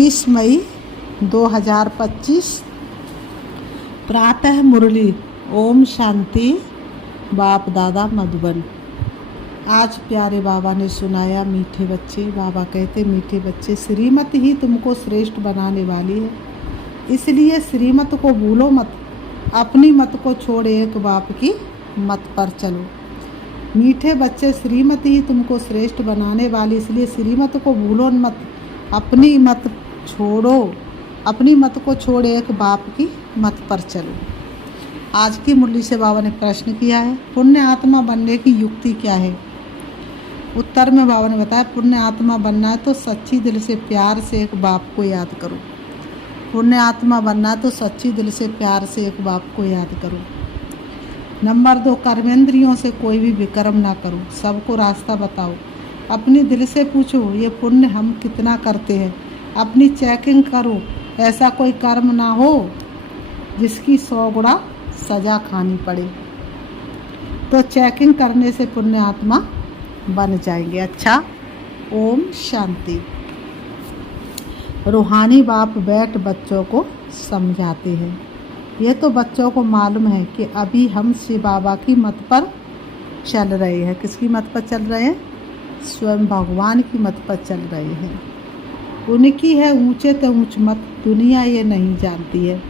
19 मई 2025 प्रातः मुरली। ओम शांति। बाप दादा मधुबन। आज प्यारे बाबा ने सुनाया मीठे बच्चे। बाबा कहते मीठे बच्चे, श्रीमत ही तुमको श्रेष्ठ बनाने वाली है, इसलिए श्रीमत को भूलो मत, अपनी मत को छोड़ एक बाप की मत पर चलो। मीठे बच्चे, श्रीमत ही तुमको श्रेष्ठ बनाने वाली, इसलिए श्रीमत को भूलो मत, अपनी मत छोड़ो, अपनी मत को छोड़ एक बाप की मत पर चलो। आज की मुरली से बाबा ने प्रश्न किया है, पुण्य आत्मा बनने की युक्ति क्या है? उत्तर में बाबा ने बताया, पुण्य आत्मा बनना है तो सच्ची दिल से प्यार से एक बाप को याद करो। पुण्य आत्मा बनना है तो सच्ची दिल से प्यार से एक बाप को याद करो। नंबर 2, कर्मेंद्रियों से कोई भी विकर्म ना करो, सबको रास्ता बताओ। अपनी दिल से पूछो, ये पुण्य हम कितना करते हैं, अपनी चेकिंग करो। ऐसा कोई कर्म ना हो जिसकी 100 गुना सजा खानी पड़े, तो चेकिंग करने से पुण्य आत्मा बन जाएंगे। अच्छा, ओम शांति। रूहानी बाप बैठ बच्चों को समझाते हैं। ये तो बच्चों को मालूम है कि अभी हम शिव बाबा की मत पर चल रहे हैं। किसकी मत पर चल रहे हैं? स्वयं भगवान की मत पर चल रहे हैं। उनकी है ऊंचे तो ऊंच मत। दुनिया ये नहीं जानती है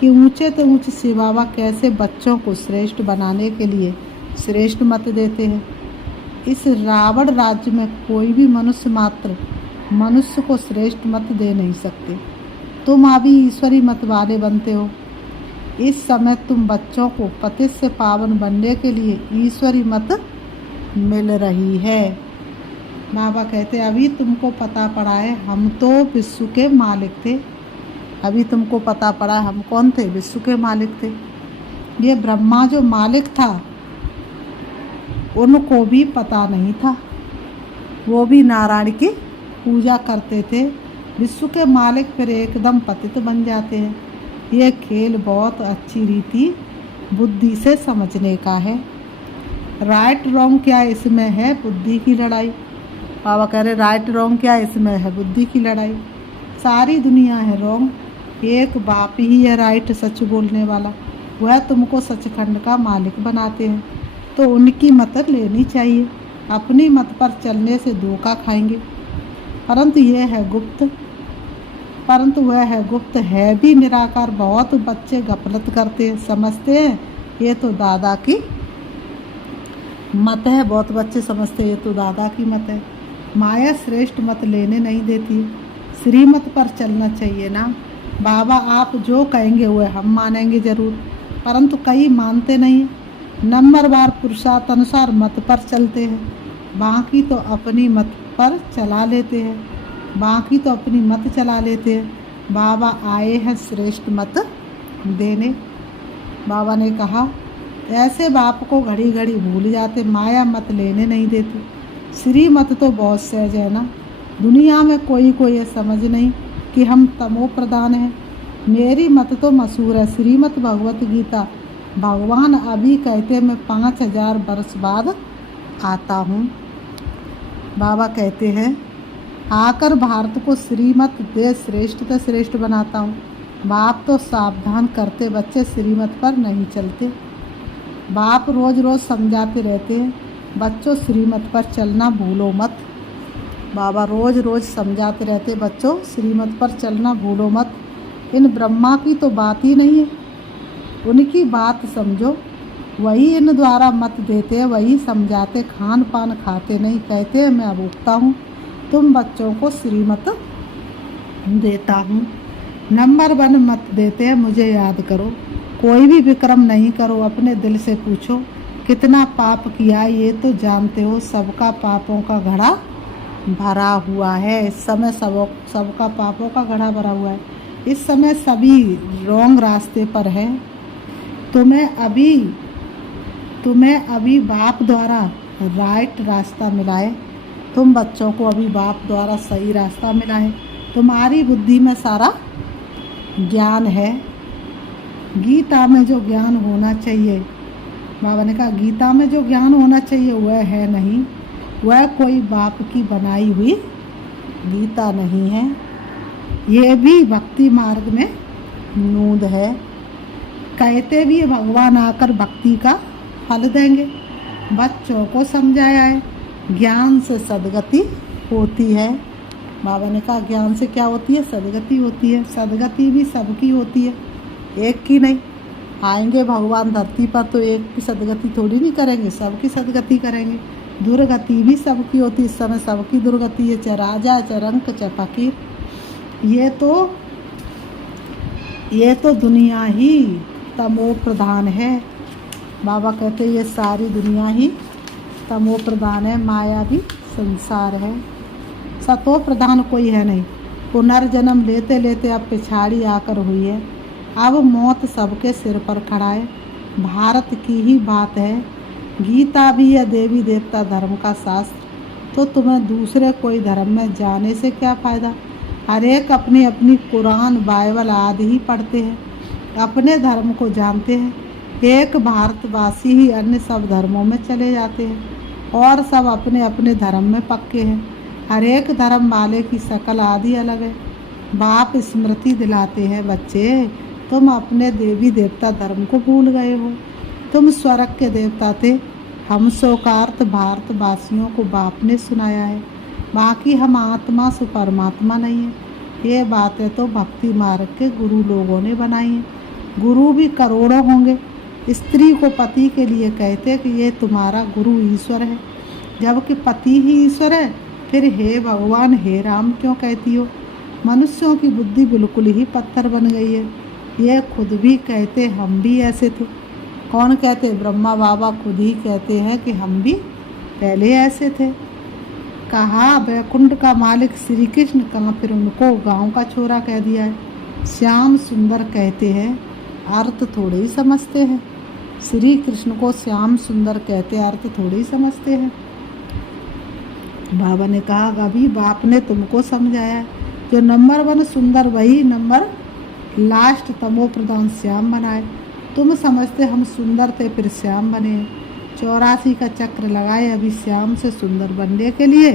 कि ऊंचे तो ऊंच शिव बाबा कैसे बच्चों को श्रेष्ठ बनाने के लिए श्रेष्ठ मत देते हैं। इस रावण राज्य में कोई भी मनुष्य मात्र मनुष्य को श्रेष्ठ मत दे नहीं सकते। तुम अभी ईश्वरी मत वाले बनते हो। इस समय तुम बच्चों को पतित से पावन बनने के लिए ईश्वरी मत मिल रही है। बाबा कहते, अभी तुमको पता पड़ा है हम तो विश्व के मालिक थे। अभी तुमको पता पड़ा हम कौन थे? विश्व के मालिक थे। ये ब्रह्मा जो मालिक था उनको भी पता नहीं था, वो भी नारायण की पूजा करते थे। विश्व के मालिक फिर एकदम पतित बन जाते हैं। यह खेल बहुत अच्छी रीति बुद्धि से समझने का है। राइट रॉन्ग क्या इसमें है? बुद्धि की लड़ाई। बाबा कह रहे राइट रॉन्ग क्या इसमें है? बुद्धि की लड़ाई। सारी दुनिया है रॉन्ग, एक बाप ही है राइट, सच बोलने वाला। वह तुमको सचखंड का मालिक बनाते हैं, तो उनकी मत लेनी चाहिए। अपनी मत पर चलने से धोखा खाएंगे। परंतु वह है गुप्त, है भी निराकार। बहुत बच्चे गफलत करते हैं, समझते हैं ये तो दादा की मत है। बहुत बच्चे समझते हैं ये तो दादा की मत है। माया श्रेष्ठ मत लेने नहीं देती, श्रीमत पर चलना चाहिए ना। बाबा आप जो कहेंगे वह हम मानेंगे जरूर, परंतु कई मानते नहीं। नंबरवार पुरुषार्थ अनुसार मत पर चलते हैं, बाकी तो अपनी मत पर चला लेते हैं, बाकी तो अपनी मत चला लेते हैं। बाबा आए हैं श्रेष्ठ मत देने। बाबा ने कहा ऐसे बाप को घड़ी घड़ी भूल जाते, माया मत लेने नहीं देते। श्री मत तो बहुत सहज है ना। दुनिया में कोई को ये समझ नहीं कि हम तमो प्रधान हैं। मेरी मत तो मशहूर है, श्रीमत भगवत गीता। भगवान अभी कहते मैं 5000 वर्ष बाद आता हूँ। बाबा कहते हैं आकर भारत को श्रीमत दे श्रेष्ठ से श्रेष्ठ बनाता हूँ। बाप तो सावधान करते, बच्चे श्रीमत पर नहीं चलते। बाप रोज रोज समझाते रहते हैं, बच्चों श्रीमत पर चलना भूलो मत। बाबा रोज रोज समझाते रहते, बच्चों श्रीमत पर चलना भूलो मत। इन ब्रह्मा की तो बात ही नहीं है, उनकी बात समझो। वही इन द्वारा मत देते हैं, वही समझाते। खान पान खाते नहीं, कहते हैं मैं अब उगता हूँ, तुम बच्चों को श्रीमत देता हूँ। नंबर 1 मत देते हैं, मुझे याद करो। कोई भी विक्रम नहीं करो, अपने दिल से पूछो कितना पाप किया, ये तो जानते हो। सबका पापों का घड़ा भरा हुआ है। इस समय सबका पापों का घड़ा भरा हुआ है। इस समय सभी रॉन्ग रास्ते पर है। तुम्हें अभी बाप द्वारा राइट रास्ता मिला है। तुम बच्चों को अभी बाप द्वारा सही रास्ता मिला है। तुम्हारी बुद्धि में सारा ज्ञान है। गीता में जो ज्ञान होना चाहिए, बाबा ने कहा गीता में जो ज्ञान होना चाहिए वह है नहीं। वह कोई बाप की बनाई हुई गीता नहीं है। ये भी भक्ति मार्ग में नूंद है। कहते भी भगवान आकर भक्ति का फल देंगे। बच्चों को समझाया है ज्ञान से सदगति होती है। बाबा ने कहा ज्ञान से क्या होती है? सदगति होती है। सदगति भी सबकी होती है, एक की नहीं। आएंगे भगवान धरती पर तो एक की सदगति थोड़ी नहीं करेंगे, सबकी सदगति करेंगे। दुर्गति भी सबकी होती है, इस समय सबकी दुर्गति है, चाहे राजा, चाहे रंक, चाहे फकीर। ये तो दुनिया ही तमो प्रधान है। बाबा कहते ये सारी दुनिया ही तमो प्रधान है, माया भी संसार है, सतो प्रधान कोई है नहीं। पुनर्जन्म लेते लेते अब पिछाड़ी आकर हुई है, अब मौत सबके सिर पर खड़ा है। भारत की ही बात है, गीता भी है देवी देवता धर्म का शास्त्र, तो तुम्हें दूसरे कोई धर्म में जाने से क्या फ़ायदा। हर एक अपनी अपनी कुरान बाइबल आदि ही पढ़ते हैं, अपने धर्म को जानते हैं। एक भारतवासी ही अन्य सब धर्मों में चले जाते हैं और सब अपने अपने धर्म में पक्के हैं। हर एक धर्म वाले की शकल आदि अलग है। बाप स्मृति दिलाते हैं, बच्चे तुम अपने देवी देवता धर्म को भूल गए हो। तुम स्वर्ग के देवता थे, हम शोकार्थ भारतवासियों को बाप ने सुनाया है। बाकी हम आत्मा से परमात्मा नहीं है। ये बातें तो भक्ति मार्ग के गुरु लोगों ने बनाई हैं। गुरु भी करोड़ों होंगे। स्त्री को पति के लिए कहते कि ये तुम्हारा गुरु ईश्वर है, जबकि पति ही ईश्वर है। फिर हे भगवान, हे राम क्यों कहती हो? मनुष्यों की बुद्धि बिल्कुल ही पत्थर बन गई है। ये खुद भी कहते हम भी ऐसे थे। कौन कहते? ब्रह्मा बाबा खुद ही कहते हैं कि हम भी पहले ऐसे थे। कहा वैकुंठ का मालिक श्री कृष्ण, कहाँ फिर उनको गांव का छोरा कह दिया है। श्याम सुंदर कहते हैं, अर्थ थोड़े ही समझते हैं। श्री कृष्ण को श्याम सुंदर कहते, अर्थ थोड़े ही समझते हैं। बाबा ने कहा अभी बाप ने तुमको समझाया है, जो नंबर 1 सुंदर वही नंबर लास्ट तमो प्रधान श्याम बनाए। तुम समझते हम सुंदर थे फिर श्याम बने। 84 का चक्र लगाए अभी श्याम से सुंदर बनने के लिए।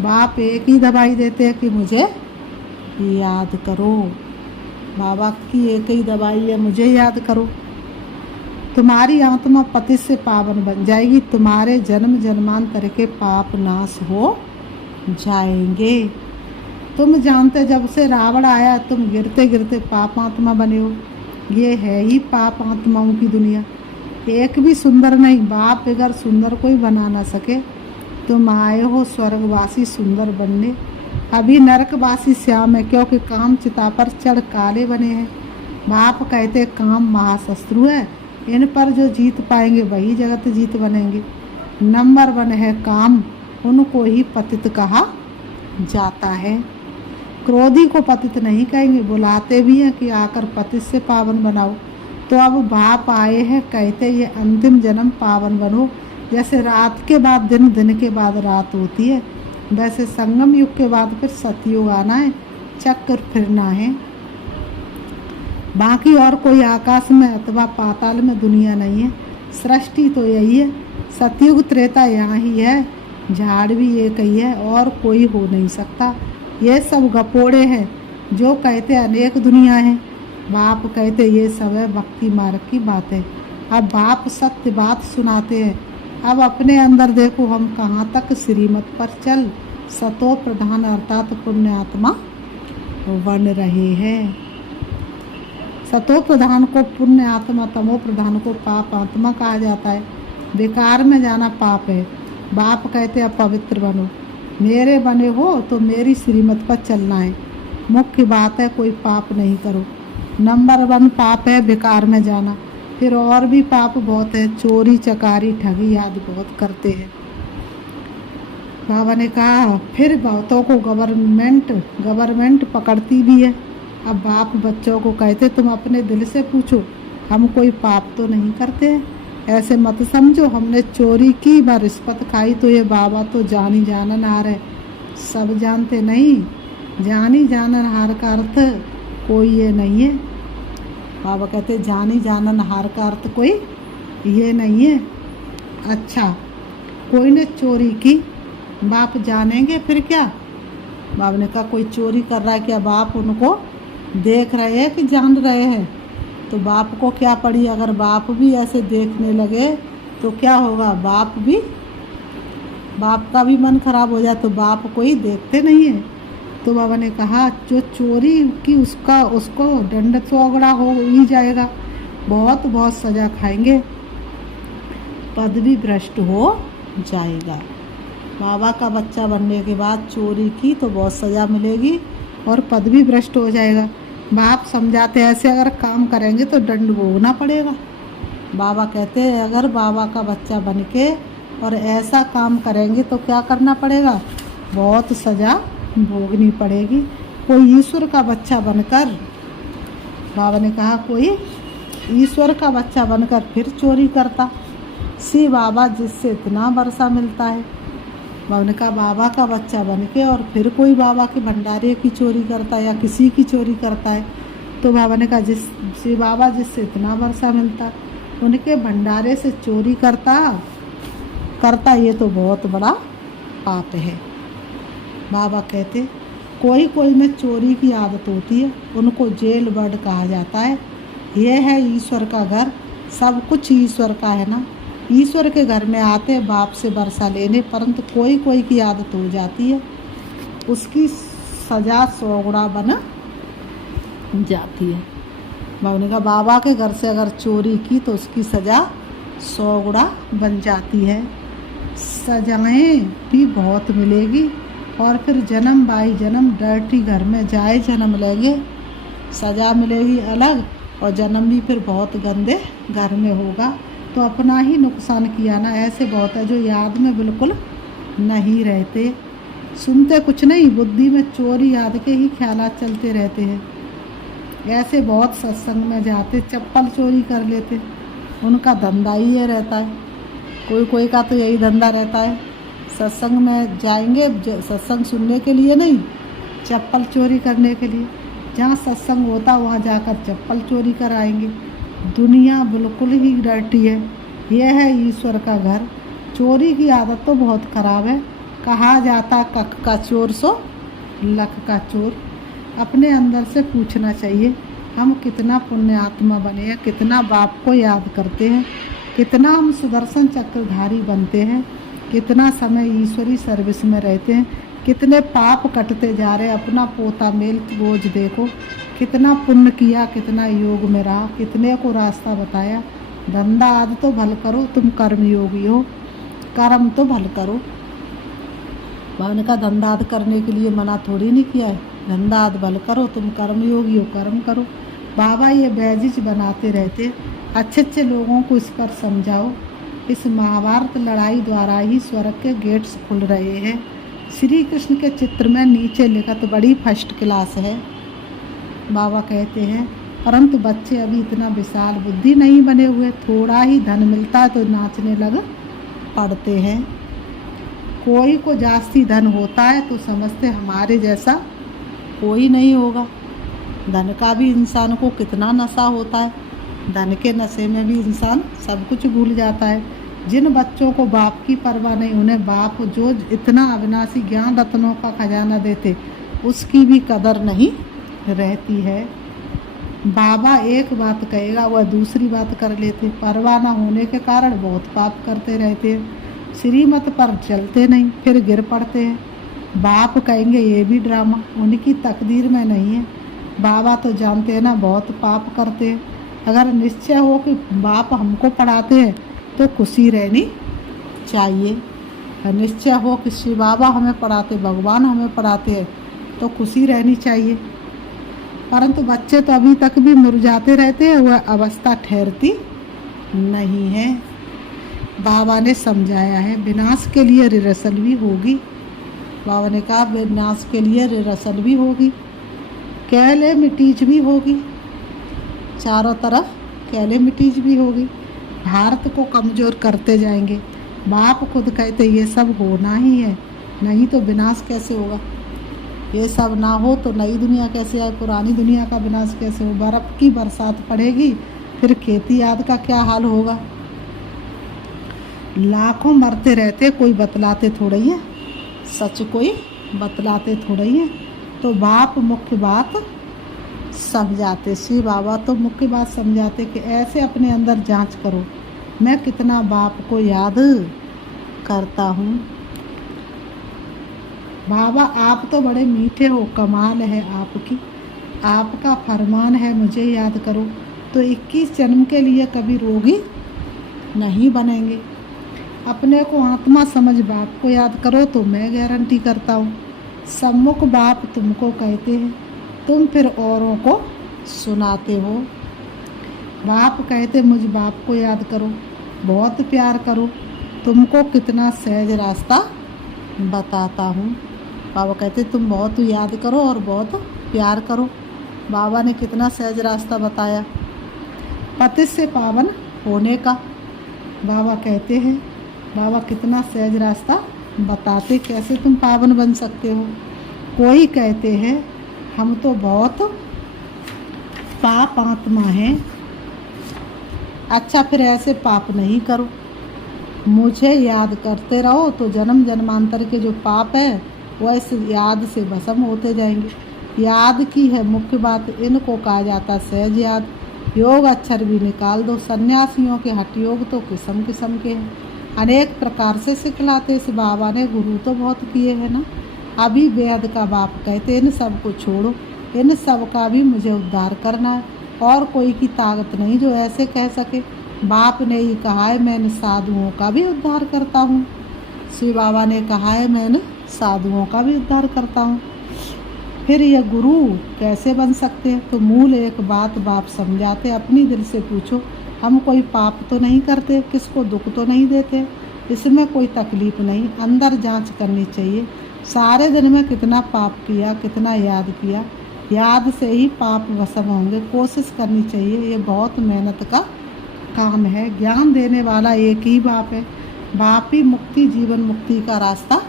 बाप एक ही दवाई देते हैं कि मुझे याद करो। बाबा की एक ही दवाई है, मुझे याद करो। तुम्हारी आत्मा पति से पावन बन जाएगी, तुम्हारे जन्म जन्मांतर के पाप नाश हो जाएंगे। तुम जानते जब से रावण आया तुम गिरते गिरते पाप आत्मा बने हो। ये है ही पाप आत्माओं की दुनिया, एक भी सुंदर नहीं। बाप अगर सुंदर कोई बना ना सके, तुम आए हो स्वर्गवासी सुंदर बनने। अभी नरकवासी श्याम है, क्योंकि काम चिता पर चढ़ काले बने हैं। बाप कहते काम महाशत्रु है, इन पर जो जीत पाएंगे वही जगत जीत बनेंगे। नंबर 1 है काम, उनको ही पतित कहा जाता है। क्रोधी को पतित नहीं कहेंगे, बुलाते भी हैं कि आकर पतित से पावन बनाओ। तो अब बाप आए हैं, कहते ये अंतिम जन्म पावन बनो। जैसे रात के बाद दिन, दिन के बाद रात होती है, वैसे संगम युग के बाद फिर सतयुग आना है, चक्र फिरना है। बाकी और कोई आकाश में अथवा पाताल में दुनिया नहीं है, सृष्टि तो यही है। सतयुग त्रेता यहाँ ही है, झाड़ भी एक ही है और कोई हो नहीं सकता। ये सब गपोड़े हैं जो कहते अनेक दुनिया है। बाप कहते ये सब है भक्ति मार्ग की बातें। अब बाप सत्य बात सुनाते हैं। अब अपने अंदर देखो हम कहाँ तक श्रीमत पर चल सतो प्रधान अर्थात पुण्य आत्मा बन रहे हैं। सतो प्रधान को पुण्य आत्मा, तमो प्रधान को पाप आत्मा कहा जाता है। बेकार में जाना पाप है। बाप कहते अब पवित्र बनो, मेरे बने हो तो मेरी श्रीमत पर चलना है। मुख्य बात है कोई पाप नहीं करो। नंबर 1 पाप है बेकार में जाना। फिर और भी पाप बहुत है, चोरी चकारी ठगी आदि बहुत करते हैं। बाबा ने कहा फिर बहुतों को गवर्नमेंट पकड़ती भी है। अब बाप बच्चों को कहते तुम अपने दिल से पूछो, हम कोई पाप तो नहीं करते हैं। ऐसे मत समझो हमने चोरी की व रिश्वत खाई तो ये बाबा तो जानी जानन हार है। सब जानते नहीं, जानी जानन हार का अर्थ कोई ये नहीं है। बाबा कहते जानी जानन हार का अर्थ कोई ये नहीं है। अच्छा, कोई ने चोरी की, बाप जानेंगे फिर क्या? बाप ने कहा कोई चोरी कर रहा है क्या? बाप उनको देख रहे हैं कि जान रहे हैं? तो बाप को क्या पड़ी, अगर बाप भी ऐसे देखने लगे तो क्या होगा? बाप का भी मन खराब हो जाए, तो बाप कोई देखते नहीं है। तो बाबा ने कहा जो चोरी की उसको दंड चौगड़ा हो ही जाएगा, बहुत बहुत सज़ा खाएंगे, पदवी भ्रष्ट हो जाएगा। बाबा का बच्चा बनने के बाद चोरी की तो बहुत सज़ा मिलेगी और पदवी भ्रष्ट हो जाएगा। बाप समझाते ऐसे अगर काम करेंगे तो दंड भोगना पड़ेगा। बाबा कहते हैं अगर बाबा का बच्चा बन के और ऐसा काम करेंगे तो क्या करना पड़ेगा? बहुत सज़ा भोगनी पड़ेगी। कोई ईश्वर का बच्चा बनकर, बाबा ने कहा कोई ईश्वर का बच्चा बनकर फिर चोरी करता, सी बाबा जिससे इतना वर्षा मिलता है। बाबा ने कहा बाबा का बच्चा बन के और फिर कोई बाबा के भंडारे की चोरी करता है या किसी की चोरी करता है, तो बाबा ने कहा श्री बाबा जिससे इतना वर्षा मिलता उनके भंडारे से चोरी करता ये तो बहुत बड़ा पाप है। बाबा कहते कोई में चोरी की आदत होती है, उनको जेल बर्ड कहा जाता है। यह है ईश्वर का घर, सब कुछ ईश्वर का है ना। ईश्वर के घर में आते बाप से वर्षा लेने, परंतु कोई की आदत हो जाती है, उसकी सज़ा 100 गुना बन जाती है। बाबा ने कहा बाबा के घर से अगर चोरी की तो उसकी सज़ा 100 गुना बन जाती है, सजाएं भी बहुत मिलेगी और फिर जन्म बाई जन्म डर्टी घर में जाए जन्म लेंगे, सज़ा मिलेगी अलग और जन्म भी फिर बहुत गंदे घर में होगा। तो अपना ही नुकसान किया ना। ऐसे बहुत है जो याद में बिल्कुल नहीं रहते, सुनते कुछ नहीं, बुद्धि में चोरी याद के ही ख्यालात चलते रहते हैं। ऐसे बहुत सत्संग में जाते चप्पल चोरी कर लेते, उनका धंधा ही ये रहता है। कोई का तो यही धंधा रहता है, सत्संग में जाएंगे सत्संग सुनने के लिए नहीं, चप्पल चोरी करने के लिए। जहाँ सत्संग होता वहाँ जाकर चप्पल चोरी कर आएंगे। दुनिया बिल्कुल ही डर्टी है। यह है ईश्वर का घर। चोरी की आदत तो बहुत ख़राब है। कहा जाता कख का चोर सो लख का चोर। अपने अंदर से पूछना चाहिए हम कितना पुण्य आत्मा बने हैं, कितना बाप को याद करते हैं, कितना हम सुदर्शन चक्रधारी बनते हैं, कितना समय ईश्वरी सर्विस में रहते हैं, कितने पाप कटते जा रहे हैं। अपना पोता मेल रोज देखो, कितना पुण्य किया, कितना योग में रहा, कितने को रास्ता बताया। धंधा आदि तो भल करो, तुम कर्म योगी हो, कर्म तो भल करो। भगवान का धंधा आदि करने के लिए मना थोड़ी नहीं किया है, धंधा आदि भल करो, तुम कर्म योगी हो, कर्म करो। बाबा ये बैजिज बनाते रहते, अच्छे लोगों को इस पर समझाओ। इस महाभारत लड़ाई द्वारा ही स्वर्ग के गेट्स खुल रहे हैं। श्री कृष्ण के चित्र में नीचे लिखत बड़ी फर्स्ट क्लास है। बाबा कहते हैं परंतु बच्चे अभी इतना विशाल बुद्धि नहीं बने हुए, थोड़ा ही धन मिलता है तो नाचने लग पड़ते हैं। कोई को जास्ती धन होता है तो समझते हमारे जैसा कोई नहीं होगा। धन का भी इंसान को कितना नशा होता है, धन के नशे में भी इंसान सब कुछ भूल जाता है। जिन बच्चों को बाप की परवाह नहीं, उन्हें बाप जो इतना अविनाशी ज्ञान रत्नों का खजाना देते उसकी भी कदर नहीं रहती है। बाबा एक बात कहेगा वह दूसरी बात कर लेते, परवाह न होने के कारण बहुत पाप करते रहते हैं। श्रीमत पर चलते नहीं, फिर गिर पड़ते हैं। बाप कहेंगे ये भी ड्रामा, उनकी तकदीर में नहीं है। बाबा तो जानते हैं ना बहुत पाप करते हैं। अगर निश्चय हो कि बाप हमको पढ़ाते हैं तो खुशी रहनी चाहिए। निश्चय हो कि श्री बाबा हमें पढ़ाते, भगवान हमें पढ़ाते हैं तो खुशी रहनी चाहिए। परंतु बच्चे तो अभी तक भी मुरझाते रहते हैं, वह अवस्था ठहरती नहीं है। बाबा ने समझाया है विनाश के लिए रिहर्सल भी होगी। बाबा ने कहा विनाश के लिए रिहर्सल भी होगी, कैले मिटीज भी होगी, चारों तरफ कैले मिटीज भी होगी। भारत को कमज़ोर करते जाएंगे। बाप खुद कहते ये सब होना ही है, नहीं तो विनाश कैसे होगा। ये सब ना हो तो नई दुनिया कैसे आए, पुरानी दुनिया का विनाश कैसे हो। बर्फ़ की बरसात पड़ेगी, फिर खेती आदि का क्या हाल होगा। लाखों मरते रहते, कोई बतलाते थोड़ा ही है, सच कोई बतलाते थोड़ा ही है। तो बाप मुख्य बात समझाते, श्री बाबा तो मुख्य बात समझाते कि ऐसे अपने अंदर जांच करो, मैं कितना बाप को याद करता हूँ। बाबा आप तो बड़े मीठे हो, कमाल है आपकी, आपका फरमान है मुझे याद करो। तो 21 जन्म के लिए कभी रोगी नहीं बनेंगे। अपने को आत्मा समझ बाप को याद करो तो मैं गारंटी करता हूँ सम्मुख बाप तुमको कहते हैं, तुम फिर औरों को सुनाते हो। बाप कहते मुझ बाप को याद करो, बहुत प्यार करो, तुमको कितना सहज रास्ता बताता हूँ। बाबा कहते तुम बहुत याद करो और बहुत प्यार करो। बाबा ने कितना सहज रास्ता बताया पतित से पावन होने का। बाबा कहते हैं, बाबा कितना सहज रास्ता बताते, कैसे तुम पावन बन सकते हो। कोई कहते हैं हम तो बहुत पाप आत्मा हैं। अच्छा फिर ऐसे पाप नहीं करो, मुझे याद करते रहो तो जन्म जन्मांतर के जो पाप है वह इस याद से भस्म होते जाएंगे। याद की है मुख्य बात, इनको कहा जाता सहज याद। योग अक्षर भी निकाल दो, सन्यासियों के हठ योग तो किस्म किस्म के हैं, अनेक प्रकार से सिखलाते। इस बाबा ने गुरु तो बहुत किए हैं ना। अभी वेद का बाप कहते इन सब को छोड़ो, इन सब का भी मुझे उद्धार करना है, और कोई की ताकत नहीं जो ऐसे कह सके। बाप ने ही कहा है मैं इन साधुओं का भी उद्धार करता हूँ। श्री बाबा ने कहा है मैं इन साधुओं का भी उद्धार करता हूँ। फिर ये गुरु कैसे बन सकते हैं? तो मूल एक बात बाप समझाते, अपनी दिल से पूछो हम कोई पाप तो नहीं करते, किसको दुख तो नहीं देते, इसमें कोई तकलीफ नहीं। अंदर जांच करनी चाहिए, सारे दिन में कितना पाप किया, कितना याद किया, याद से ही पाप भस्म होंगे। कोशिश करनी चाहिए, ये बहुत मेहनत का काम है। ज्ञान देने वाला एक ही बाप है, बाप ही मुक्ति जीवन मुक्ति का रास्ता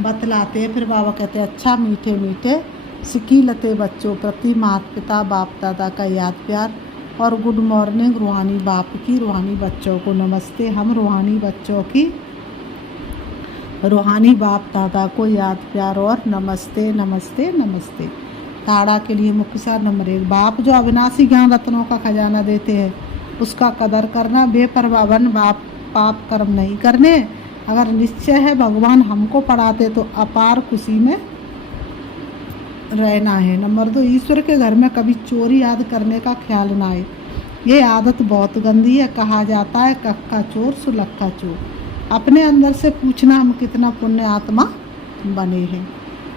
बतलाते हैं। फिर बाबा कहते हैं अच्छा मीठे मीठे सिकीलते बच्चों प्रति माता पिता बाप दादा का याद प्यार, और गुड मॉर्निंग रूहानी बाप की, रूहानी बच्चों को नमस्ते। हम रूहानी बच्चों की, रूहानी बाप दादा को याद प्यार और नमस्ते नमस्ते नमस्ते। ताड़ा के लिए मुख्य सार नंबर 1, बाप जो अविनाशी ज्ञान रत्नों का खजाना देते हैं उसका कदर करना, बेपरवाह बन बाप पाप कर्म नहीं करने। अगर निश्चय है भगवान हमको पढ़ाते तो अपार खुशी में रहना है। नंबर 2, ईश्वर के घर में कभी चोरी याद करने का ख्याल ना आए, ये आदत बहुत गंदी है। कहा जाता है कक्का चोर सुलक्खा चोर। अपने अंदर से पूछना हम कितना पुण्य आत्मा बने हैं।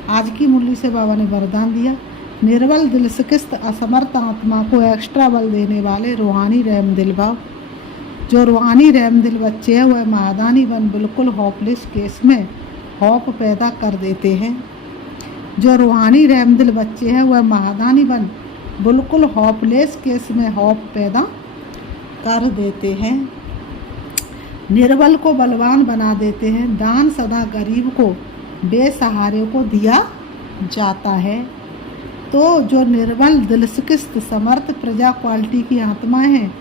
आज की मुरली से बाबा ने वरदान दिया, निर्बल दिल से किस्त असमर्थ आत्मा को एक्स्ट्रा बल देने वाले रूहानी रहम दिल भाव। जो रूहानी रहम दिल बच्चे हैं वह महादानी बन बिल्कुल होपलेस केस में होप पैदा कर देते हैं। जो रूहानी रहम दिल बच्चे हैं वह महादानी बन बिल्कुल होपलेस केस में होप पैदा कर देते हैं। निर्बल को बलवान बना देते हैं। दान सदा गरीब को बेसहारे को दिया जाता है। तो जो निर्बल दिलस्किस्त समर्थ प्रजा क्वालिटी की आत्माएं हैं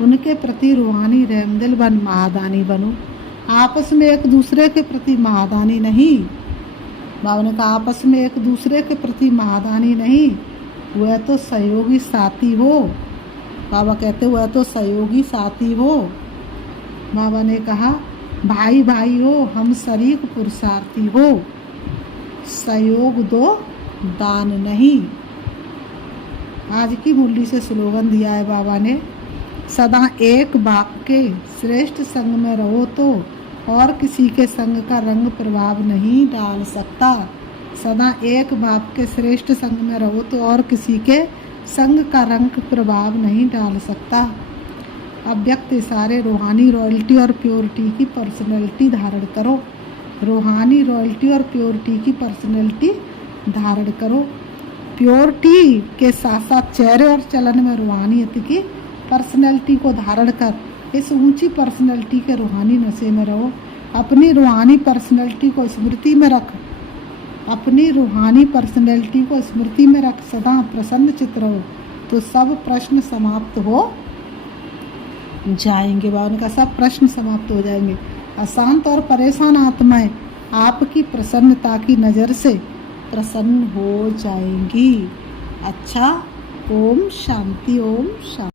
उनके प्रति रूहानी रहम दिल बन महादानी बनो। आपस में एक दूसरे के प्रति महादानी नहीं, बाबा ने कहा आपस में एक दूसरे के प्रति महादानी नहीं, वह तो सहयोगी साथी हो। बाबा कहते वह तो सहयोगी साथी हो। बाबा ने कहा भाई भाई हो, हम शरीक पुरुषार्थी हो, सहयोग दो दान नहीं। आज की मुरली से स्लोगन दिया है बाबा ने, सदा एक बाप के श्रेष्ठ संग में रहो तो और किसी के संग का रंग प्रभाव नहीं डाल सकता। सदा एक बाप के श्रेष्ठ संग में रहो तो और किसी के संग का रंग प्रभाव नहीं डाल सकता। अव्यक्त इशारे रूहानी रॉयल्टी और प्योरिटी की पर्सनैलिटी धारण करो। रूहानी रॉयल्टी और प्योरिटी की पर्सनैलिटी धारण करो। प्योरिटी के साथ साथ चेहरे और चलन में रूहानियत की पर्सनैलिटी को धारण कर इस ऊंची पर्सनैलिटी के रूहानी नशे में रहो। अपनी रूहानी पर्सनैलिटी को स्मृति में रख, अपनी रूहानी पर्सनैलिटी को स्मृति में रख, सदा प्रसन्न चित्त रहो तो सब प्रश्न समाप्त हो जाएंगे। बाबा का सब प्रश्न समाप्त हो जाएंगे। अशांत और परेशान आत्माएं आपकी प्रसन्नता की नज़र से प्रसन्न हो जाएंगी। अच्छा, ओम शांति, ओम शांति।